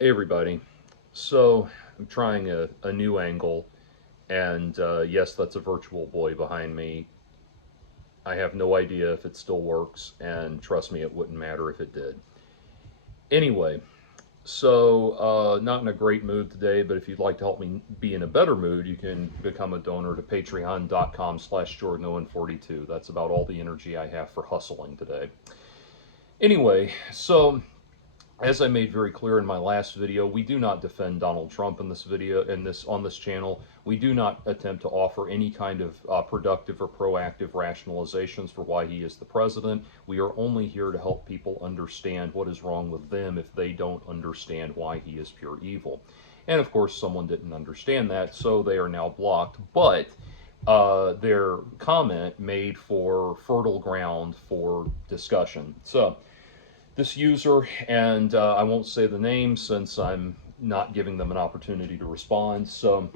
Hey everybody. So I'm trying a new angle, and yes, that's a virtual boy behind me. I have no idea if it still works, and trust me, it wouldn't matter if it did. Anyway, not in a great mood today, but if you'd like to help me be in a better mood, you can become a donor to patreon.com/JordanOwen42. That's about all the energy I have for hustling today. Anyway, as I made very clear in my last video, we do not defend Donald Trump in this video, on this channel. We do not attempt to offer any kind of productive or proactive rationalizations for why he is the president. We are only here to help people understand what is wrong with them if they don't understand why he is pure evil. And of course, someone didn't understand that, so they are now blocked. But their comment made for fertile ground for discussion. So this user, and I won't say the name since I'm not giving them an opportunity to respond. So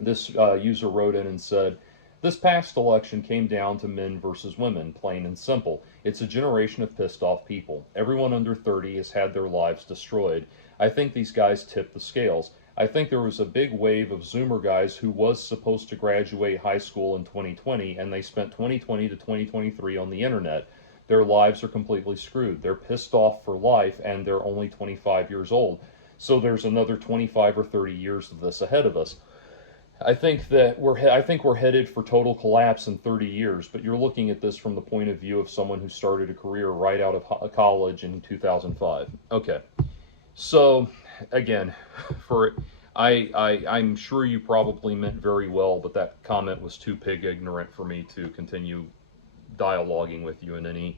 this user wrote in and said, "This past election came down to men versus women, plain and simple. It's a generation of pissed off people. Everyone under 30 has had their lives destroyed. I think these guys tipped the scales. I think there was a big wave of Zoomer guys who was supposed to graduate high school in 2020, and they spent 2020 to 2023 on the internet. Their lives are completely screwed. They're pissed off for life, and they're only 25 years old. So there's another 25 or 30 years of this ahead of us. I think we're headed for total collapse in 30 years, but you're looking at this from the point of view of someone who started a career right out of college in 2005. Okay. So again, for I'm sure you probably meant very well, but that comment was too pig ignorant for me to continue dialoguing with you in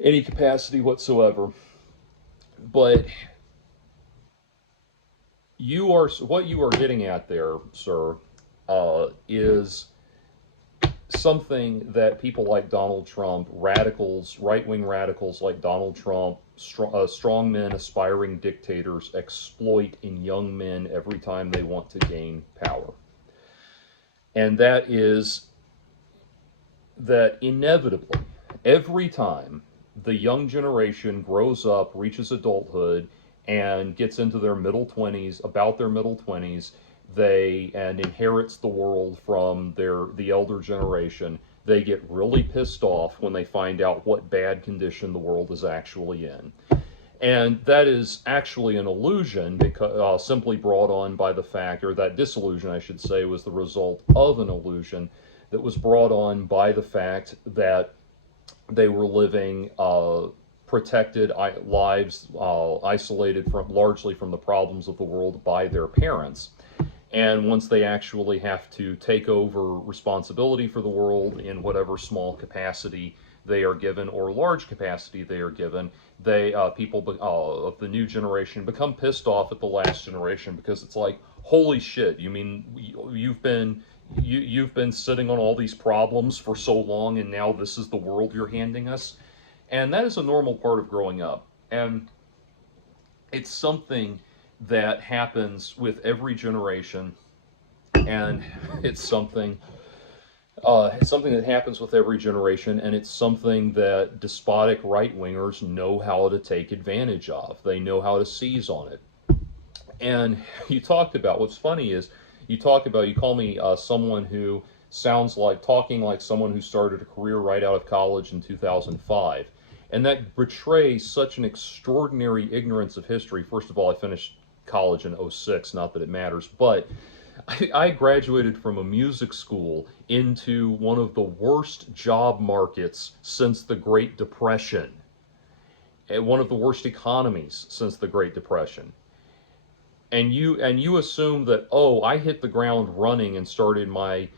any capacity whatsoever. But what you are getting at there, sir, is something that people like Donald Trump, radicals, right-wing radicals like Donald Trump, strong men, aspiring dictators exploit in young men every time they want to gain power. And that is that inevitably, every time the young generation grows up, reaches adulthood, and gets into their middle 20s, about their middle 20s, and inherits the world from the elder generation, they get really pissed off when they find out what bad condition the world is actually in. And that is actually an illusion, because simply brought on by the fact, or that disillusion, I should say, was the result of an illusion that was brought on by the fact that they were living protected lives, isolated largely from the problems of the world by their parents. And once they actually have to take over responsibility for the world in whatever small capacity they are given or large capacity they are given, people of the new generation become pissed off at the last generation, because it's like, holy shit! You mean you've been sitting on all these problems for so long, and now this is the world you're handing us? And that is a normal part of growing up, and it's something that happens with every generation, and it's something it's something that happens with every generation, and it's something that despotic right wingers know how to take advantage of. They know how to seize on it. And what's funny is you call me someone who sounds like talking like someone who started a career right out of college in 2005. And that betrays such an extraordinary ignorance of history. First of all, I finished college in '06, not that it matters, but I graduated from a music school into one of the worst job markets since the Great Depression, and one of the worst economies since the Great Depression. And you assume that, oh, I hit the ground running and started my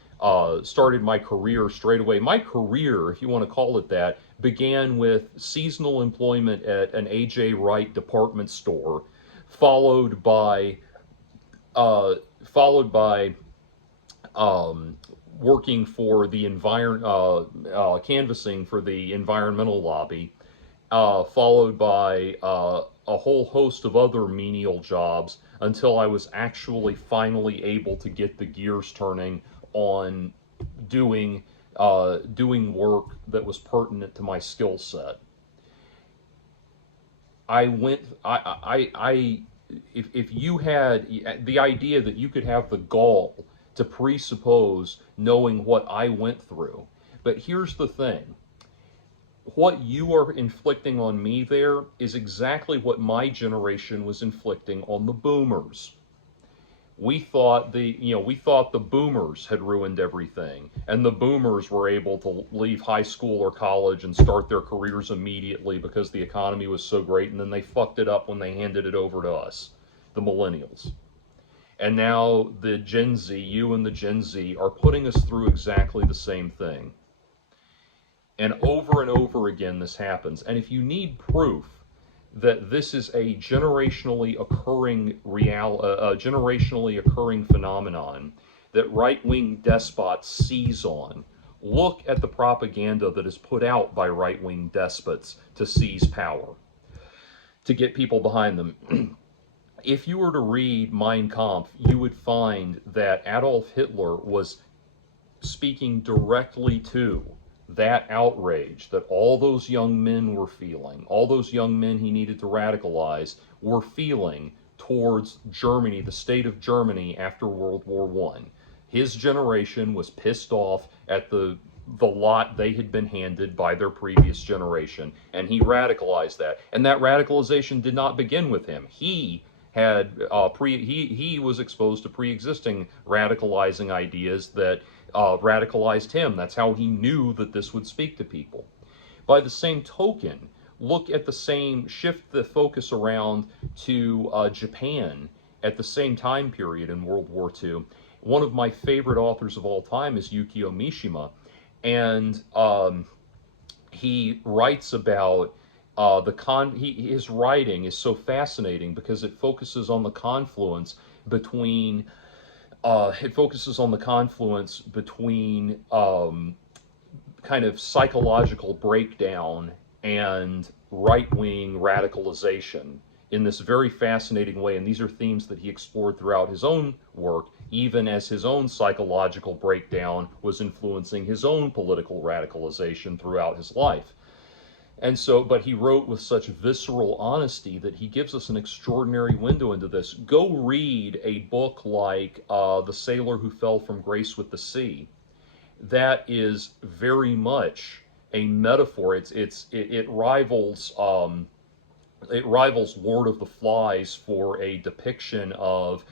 career straight away. My career, if you want to call it that, began with seasonal employment at an AJ Wright department store, followed by uh, followed by working for the canvassing for the environmental lobby, followed by a whole host of other menial jobs, until I was actually finally able to get the gears turning on doing work that was pertinent to my skill set. I went, I if you had the idea that you could have the gall to presuppose knowing what I went through. But here's the thing, what you are inflicting on me there is exactly what my generation was inflicting on the boomers. We thought the boomers had ruined everything, and the boomers were able to leave high school or college and start their careers immediately because the economy was so great, and then they fucked it up when they handed it over to us, the millennials. And now the Gen Z, you and the Gen Z, are putting us through exactly the same thing. And over again, this happens. And if you need proof that this is a generationally occurring phenomenon that right-wing despots seize on, look at the propaganda that is put out by right-wing despots to seize power, to get people behind them. If you were to read Mein Kampf, you would find that Adolf Hitler was speaking directly to that outrage that all those young men were feeling, all those young men he needed to radicalize were feeling towards Germany, the state of Germany after World War One. His generation was pissed off at the lot they had been handed by their previous generation, and he radicalized that. And that radicalization did not begin with him. He was exposed to pre-existing radicalizing ideas that radicalized him. That's how he knew that this would speak to people. By the same token, look at the same, shift the focus around to Japan at the same time period in World War II. One of my favorite authors of all time is Yukio Mishima, and he writes about his writing is so fascinating because it focuses on the confluence between kind of psychological breakdown and right-wing radicalization in this very fascinating way. And these are themes that he explored throughout his own work, even as his own psychological breakdown was influencing his own political radicalization throughout his life. And so, but he wrote with such visceral honesty that he gives us an extraordinary window into this. Go read a book like The Sailor Who Fell from Grace with the Sea. That is very much a metaphor. It rivals Lord of the Flies for a depiction of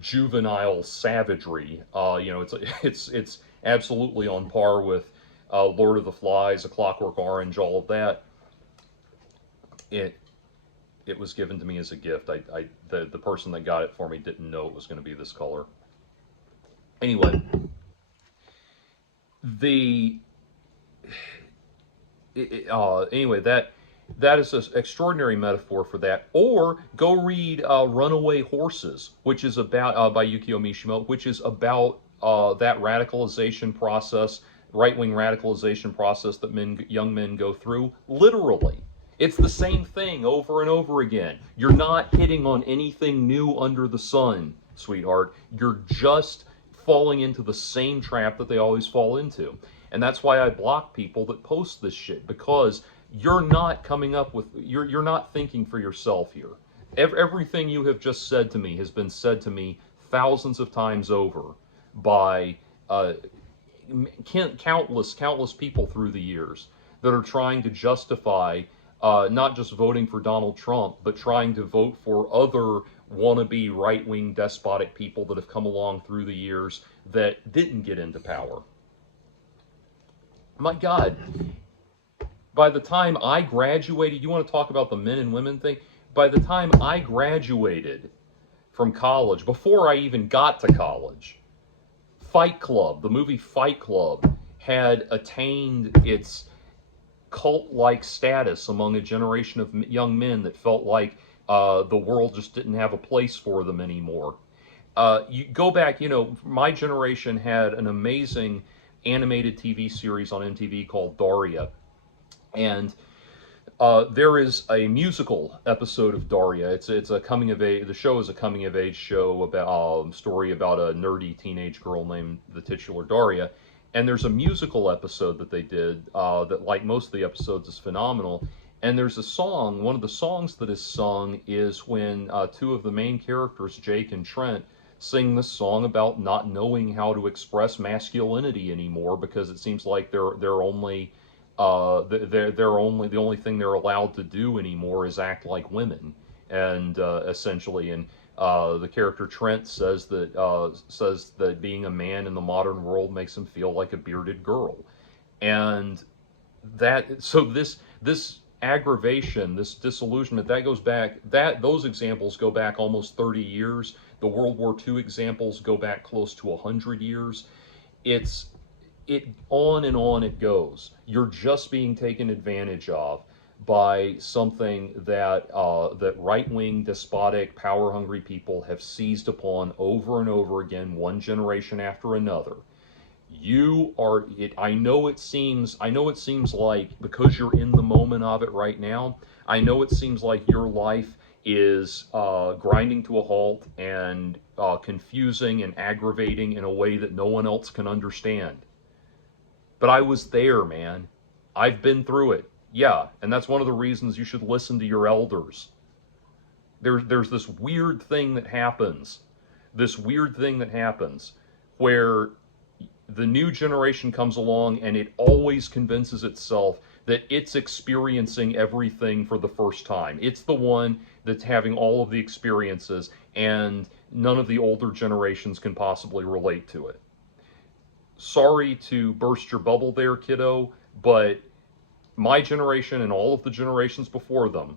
juvenile savagery. It's absolutely on par with Lord of the Flies, A Clockwork Orange, all of that. It it was given to me as a gift. The person that got it for me didn't know it was going to be this color. Anyway, the anyway that is an extraordinary metaphor for that. Or go read Runaway Horses, which is about by Yukio Mishima, which is about that radicalization process, right-wing radicalization process that young men go through. Literally, it's the same thing over and over again. You're not hitting on anything new under the sun, sweetheart. You're just falling into the same trap that they always fall into. And that's why I block people that post this shit, because you're not coming up with, you're not thinking for yourself here. Everything you have just said to me has been said to me thousands of times over by countless people through the years that are trying to justify not just voting for Donald Trump, but trying to vote for other wannabe right-wing despotic people that have come along through the years that didn't get into power. My God, by the time I graduated, you want to talk about the men and women thing? By the time I graduated from college, before I even got to college, Fight Club, the movie Fight Club, had attained its cult-like status among a generation of young men that felt like the world just didn't have a place for them anymore. You go back, my generation had an amazing animated TV series on MTV called Daria. And there is a musical episode of Daria. It's a coming of age. The show is a coming of age show about story about a nerdy teenage girl named the titular Daria. And there's a musical episode that they did that, like most of the episodes, is phenomenal. And there's a song, one of the songs that is sung is when two of the main characters, Jake and Trent, sing this song about not knowing how to express masculinity anymore because it seems like they're only they're only the only thing they're allowed to do anymore is act like women, and essentially, and the character Trent says that being a man in the modern world makes him feel like a bearded girl, and this aggravation, this disillusionment, that goes back, that those examples go back almost 30 years. The World War II examples go back close to 100 years. It's it on it goes. You're just being taken advantage of by something that right-wing, despotic, power-hungry people have seized upon over and over again, one generation after another. You are it. I know it seems like, because you're in the moment of it right now, I know it seems like your life is grinding to a halt and confusing and aggravating in a way that no one else can understand. But I was there, man. I've been through it. Yeah, and that's one of the reasons you should listen to your elders. There's this weird thing that happens. This weird thing that happens where the new generation comes along and it always convinces itself that it's experiencing everything for the first time. It's the one that's having all of the experiences, and none of the older generations can possibly relate to it. Sorry to burst your bubble there, kiddo, but my generation and all of the generations before them,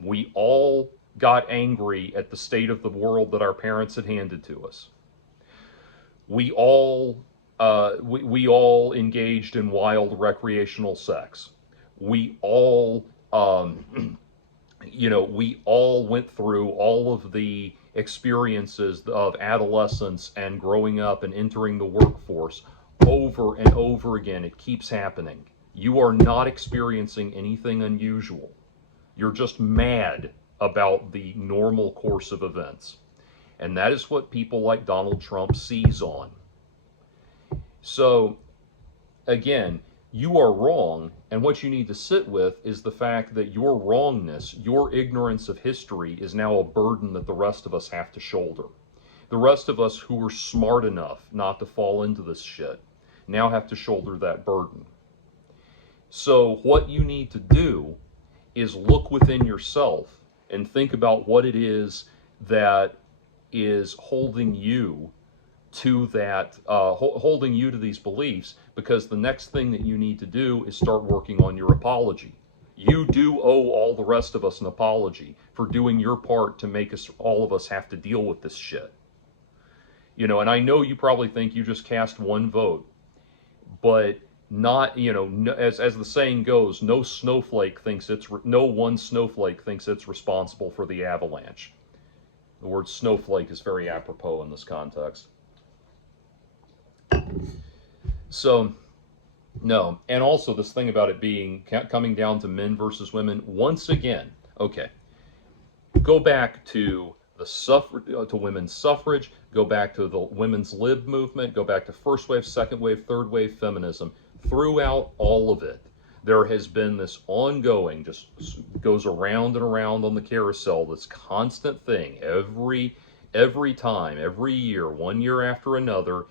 we all got angry at the state of the world that our parents had handed to us. We all engaged in wild recreational sex. We all we all went through all of the experiences of adolescence and growing up and entering the workforce over and over again. It keeps happening. You are not experiencing anything unusual. You're just mad about the normal course of events. And that is what people like Donald Trump seize on. So, again, you are wrong, and what you need to sit with is the fact that your wrongness, your ignorance of history, is now a burden that the rest of us have to shoulder. The rest of us who were smart enough not to fall into this shit now have to shoulder that burden. So, what you need to do is look within yourself and think about what it is that is holding you to that, holding you to these beliefs, because the next thing that you need to do is start working on your apology. You do owe all the rest of us an apology for doing your part to make us, all of us, have to deal with this shit. And I know you probably think you just cast one vote, but not, no, as the saying goes, no one snowflake thinks it's responsible for the avalanche. The word snowflake is very apropos in this context. So, no. And also this thing about it being coming down to men versus women, once again, okay, go back to to women's suffrage, go back to the women's lib movement, go back to first wave, second wave, third wave feminism. Throughout all of it, there has been this ongoing, just goes around and around on the carousel, this constant thing every time, every year, one year after another,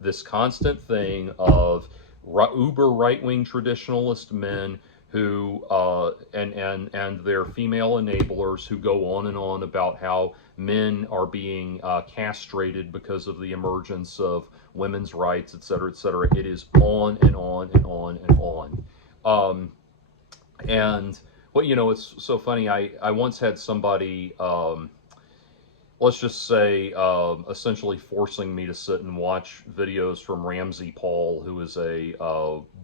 this constant thing of uber right-wing traditionalist men who and their female enablers who go on and on about how men are being castrated because of the emergence of women's rights, et cetera, et cetera. It is on and on and on and on. And well, it's so funny. I once had somebody, let's just say, essentially forcing me to sit and watch videos from Ramsey Paul, who is a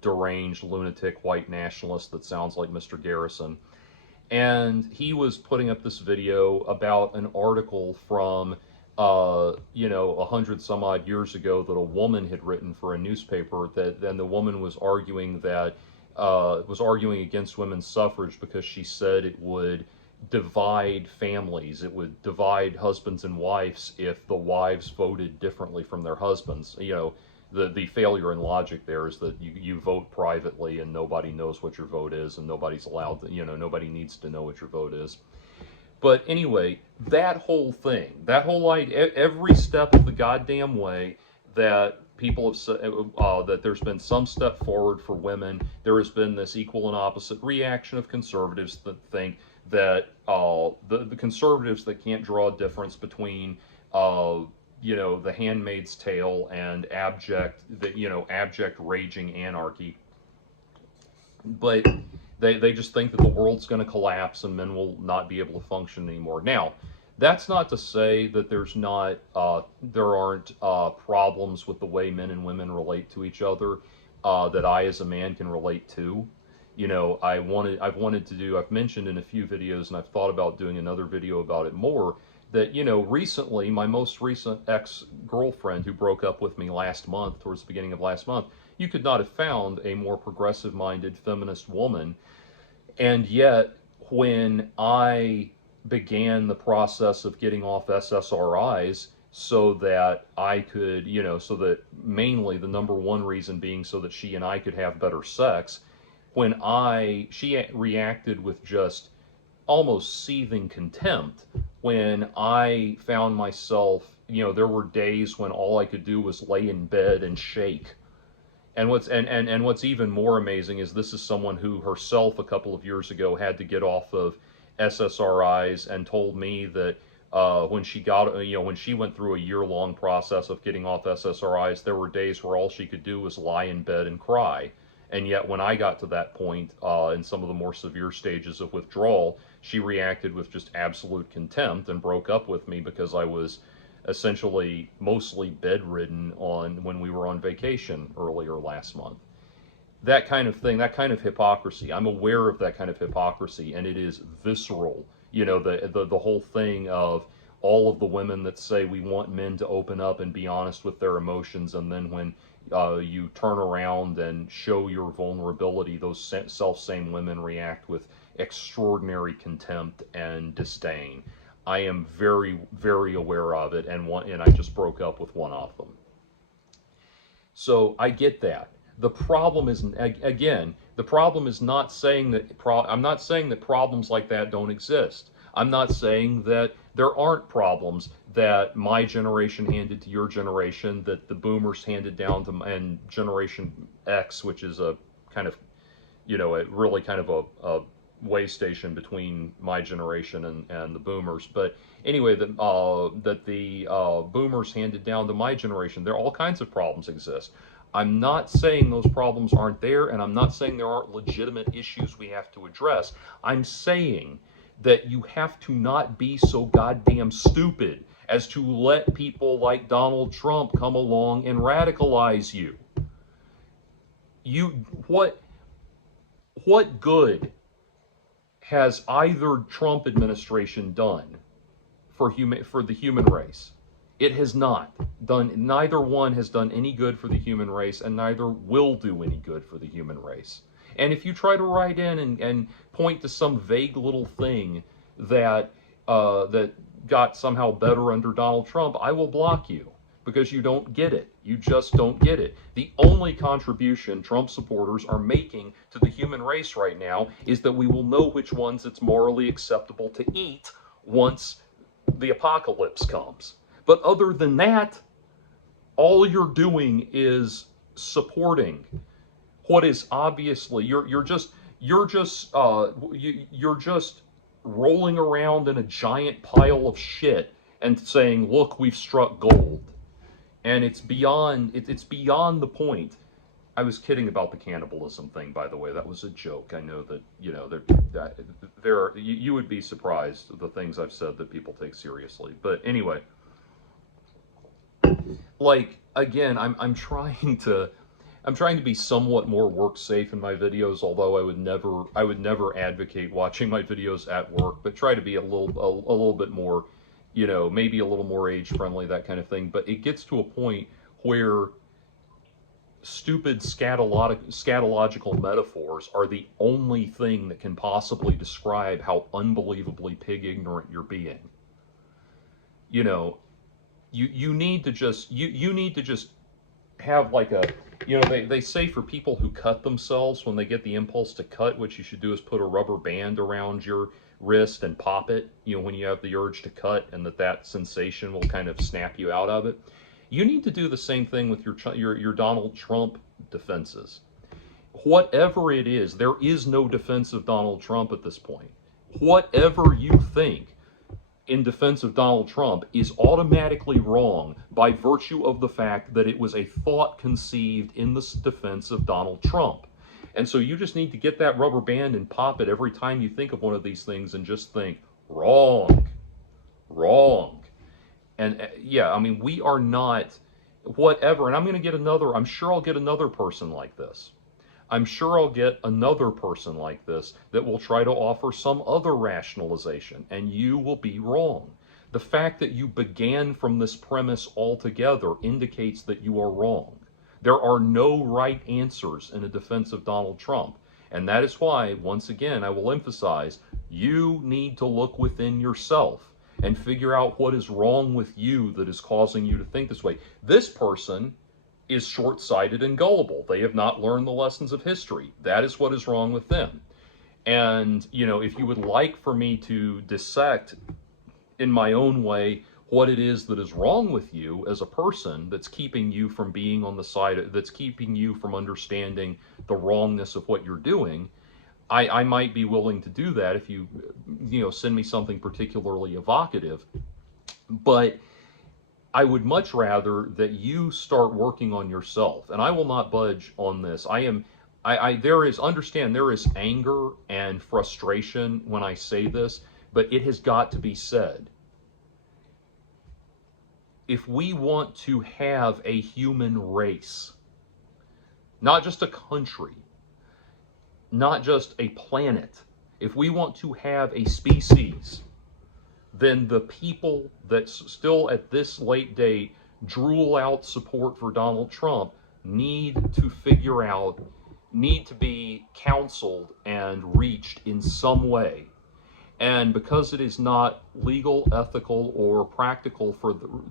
deranged lunatic white nationalist that sounds like Mr. Garrison. And he was putting up this video about an article from, 100 some odd years ago that a woman had written for a newspaper. That then the woman was arguing against women's suffrage because she said it would divide families. It would divide husbands and wives if the wives voted differently from their husbands. the failure in logic there is that you vote privately and nobody knows what your vote is, and nobody's allowed to, nobody needs to know what your vote is. But anyway, that whole thing, that whole idea, every step of the goddamn way that people have said, that there's been some step forward for women, there has been this equal and opposite reaction of conservatives that think that the conservatives that can't draw a difference between the Handmaid's Tale and abject raging anarchy, but they just think that the world's going to collapse and men will not be able to function anymore. Now, that's not to say that there aren't problems with the way men and women relate to each other that I as a man can relate to. I've mentioned in a few videos, and I've thought about doing another video about it more, that, recently, my most recent ex-girlfriend who broke up with me last month, towards the beginning of last month, you could not have found a more progressive-minded feminist woman. And yet, when I began the process of getting off SSRIs so that I could, so that mainly the number one reason being so that she and I could have better sex, she reacted with just almost seething contempt when I found myself, there were days when all I could do was lay in bed and shake. And what's even more amazing is this is someone who herself a couple of years ago had to get off of SSRIs, and told me that when she went through a year-long process of getting off SSRIs, there were days where all she could do was lie in bed and cry. And yet when I got to that point, in some of the more severe stages of withdrawal, she reacted with just absolute contempt and broke up with me because I was essentially mostly bedridden when we were on vacation earlier last month. That kind of thing, that kind of hypocrisy, I'm aware of that kind of hypocrisy, and it is visceral. The whole thing of all of the women that say we want men to open up and be honest with their emotions, and then when you turn around and show your vulnerability, those self-same women react with extraordinary contempt and disdain. I am very, very aware of it, and I just broke up with one of them. So I get that. The problem is, again, the problem is not saying that, I'm not saying that problems like that don't exist. I'm not saying that there aren't problems that my generation handed to your generation, that the boomers handed down to, and Generation X, which is a kind of, really kind of a way station between my generation and the boomers. But anyway, that the boomers handed down to my generation, all kinds of problems exist. I'm not saying those problems aren't there, and I'm not saying there aren't legitimate issues we have to address. I'm saying that you have to not be so goddamn stupid as to let people like Donald Trump come along and radicalize you. What good has either Trump administration done for the human race? It has not done. Neither one has done any good for the human race, and neither will do any good for the human race. And if you try to write in and point to some vague little thing that got somehow better under Donald Trump, I will block you, because you don't get it. You just don't get it. The only contribution Trump supporters are making to the human race right now is that we will know which ones it's morally acceptable to eat once the apocalypse comes. But other than that, all you're doing is supporting what is obviously you're just rolling around in a giant pile of shit and saying, "Look, we've struck gold." And it's beyond the point. I was kidding about the cannibalism thing, by the way. That was a joke. I know that you would be surprised at the things I've said that people take seriously. But anyway, like, again, I'm trying to be somewhat more work safe in my videos, although I would never advocate watching my videos at work, but try to be a little bit more, maybe a little more age friendly, that kind of thing. But it gets to a point where stupid scatological metaphors are the only thing that can possibly describe how unbelievably pig ignorant you're being. You need to just have like a, they say for people who cut themselves when they get the impulse to cut, what you should do is put a rubber band around your wrist and pop it, when you have the urge to cut, and that sensation will kind of snap you out of it. You need to do the same thing with your Donald Trump defenses. Whatever it is, there is no defense of Donald Trump at this point. Whatever you think in defense of Donald Trump is automatically wrong by virtue of the fact that it was a thought conceived in the defense of Donald Trump. And so you just need to get that rubber band and pop it every time you think of one of these things and just think, wrong, wrong. And yeah, I mean, we are not whatever. And I'm sure I'll get another person like this. I'm sure I'll get another person like this that will try to offer some other rationalization, and you will be wrong. The fact that you began from this premise altogether indicates that you are wrong. There are no right answers in a defense of Donald Trump. And that is why, once again, I will emphasize, you need to look within yourself and figure out what is wrong with you that is causing you to think this way. This person is short-sighted and gullible. They have not learned the lessons of history. That is what is wrong with them. And, if you would like for me to dissect in my own way what it is that is wrong with you as a person that's keeping you from being on the side, that's keeping you from understanding the wrongness of what you're doing, I might be willing to do that if you, send me something particularly evocative. But I would much rather that you start working on yourself, and I will not budge on this. There is anger and frustration when I say this, but it has got to be said. If we want to have a human race, not just a country, not just a planet, if we want to have a species, then the people that still at this late date drool out support for Donald Trump need to be counseled and reached in some way. And because it is not legal, ethical, or practical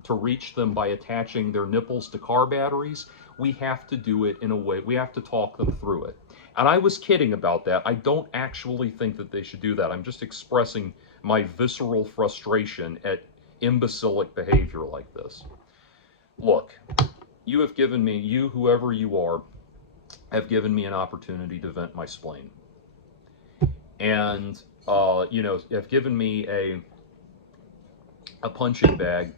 to reach them by attaching their nipples to car batteries, we have to do it in a way, we have to talk them through it. And I was kidding about that. I don't actually think that they should do that. I'm just expressing my visceral frustration at imbecilic behavior like this. Look, you, whoever you are, have given me an opportunity to vent my spleen. And, have given me a punching bag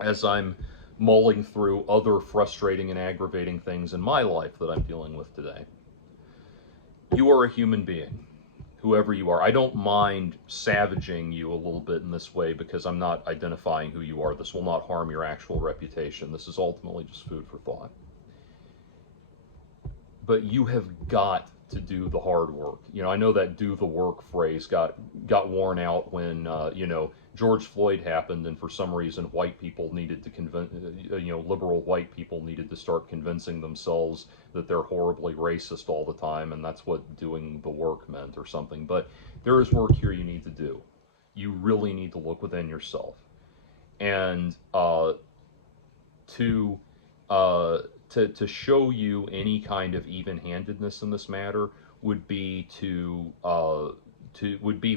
as I'm mulling through other frustrating and aggravating things in my life that I'm dealing with today. You are a human being, whoever you are. I don't mind savaging you a little bit in this way because I'm not identifying who you are. This will not harm your actual reputation. This is ultimately just food for thought. But you have got to do the hard work. I know that "do the work" phrase got worn out when George Floyd happened, and for some reason white people needed to convince, liberal white people needed to start convincing themselves that they're horribly racist all the time, and that's what doing the work meant or something. But there is work here you need to do. You really need to look within yourself, and to show you any kind of even-handedness in this matter would be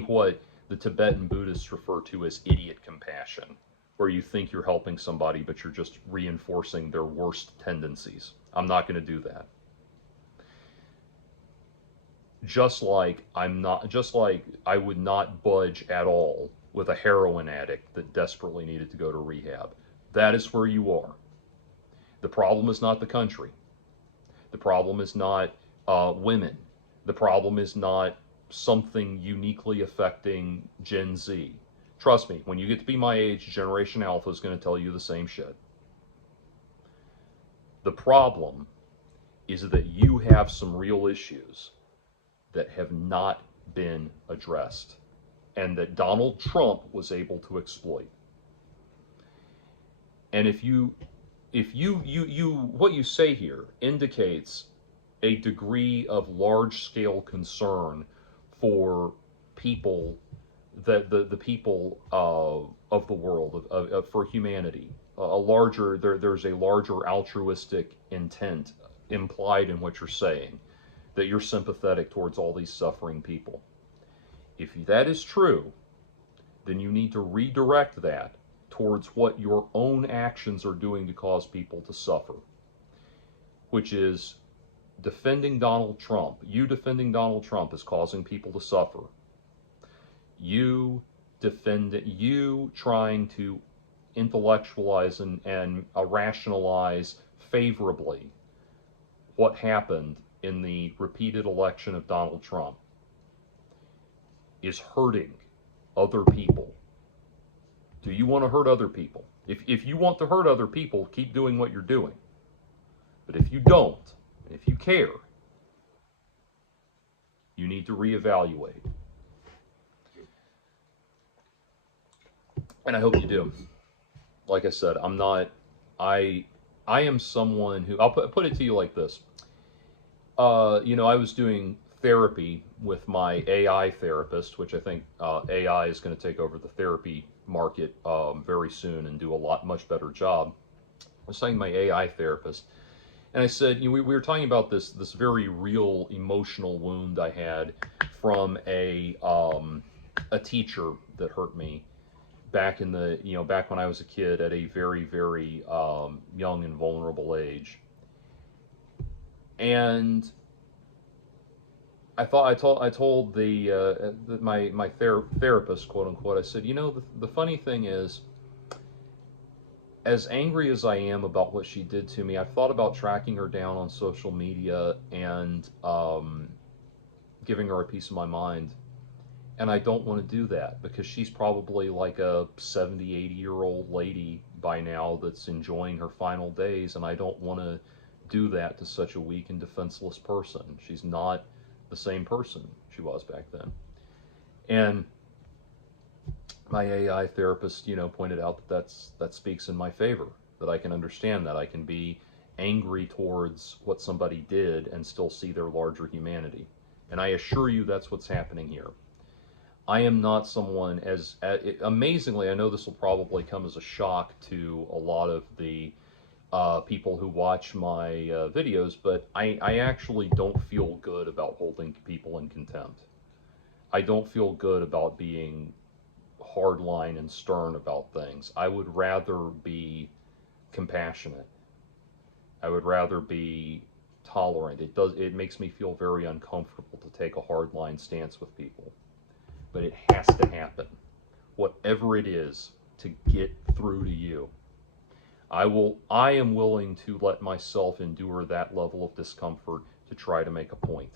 what the Tibetan Buddhists refer to as idiot compassion, where you think you're helping somebody but you're just reinforcing their worst tendencies. I'm not going to do that. Just like I would not budge at all with a heroin addict that desperately needed to go to rehab. That is where you are. The problem is not the country. The problem is not women. The problem is not something uniquely affecting Gen Z. Trust me, when you get to be my age, Generation Alpha is going to tell you the same shit. The problem is that you have some real issues that have not been addressed and that Donald Trump was able to exploit. And if what you say here indicates a degree of large-scale concern for people, the people of the world, for humanity, there's a larger altruistic intent implied in what you're saying, that you're sympathetic towards all these suffering people. If that is true, then you need to redirect that towards what your own actions are doing to cause people to suffer, which is defending Donald Trump. You defending Donald Trump is causing people to suffer. You trying to intellectualize and rationalize favorably what happened in the repeated election of Donald Trump is hurting other people. Do you want to hurt other people? If you want to hurt other people, keep doing what you're doing. But if you don't, if you care, you need to reevaluate. And I hope you do. Like I said, I am someone who, I'll put it to you like this. I was doing therapy with my AI therapist, which I think AI is going to take over the therapy market very soon and do much better job. I was saying to my AI therapist, and I said, we were talking about this very real emotional wound I had from a teacher that hurt me back back when I was a kid at a very, very young and vulnerable age. And I told my therapist, quote unquote, I said, the funny thing is, as angry as I am about what she did to me, I've thought about tracking her down on social media and giving her a piece of my mind. And I don't want to do that because she's probably like a 70, 80-year-old lady by now that's enjoying her final days, and I don't want to do that to such a weak and defenseless person. She's not the same person she was back then. And my AI therapist, pointed out that speaks in my favor, that I can understand that. I can be angry towards what somebody did and still see their larger humanity. And I assure you that's what's happening here. I am not someone amazingly, I know this will probably come as a shock to a lot of the people who watch my videos, but I actually don't feel good about holding people in contempt. I don't feel good about being hardline and stern about things. I would rather be compassionate. I would rather be tolerant. It makes me feel very uncomfortable to take a hardline stance with people. But it has to happen, whatever it is, to get through to you. I am willing to let myself endure that level of discomfort to try to make a point.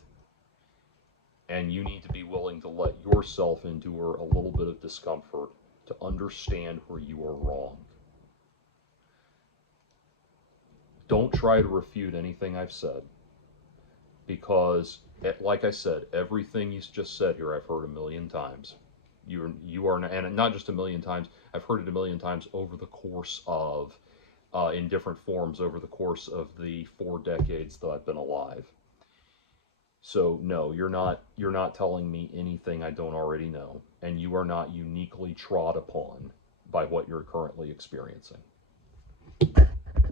And you need to be willing to let yourself endure a little bit of discomfort to understand where you are wrong. Don't try to refute anything I've said, because, like I said, everything you just said here I've heard a million times. You are, and not just a million times, I've heard it a million times over the course of, in different forms over the course of the 4 decades that I've been alive. So no, you're not telling me anything I don't already know, and you are not uniquely trod upon by what you're currently experiencing.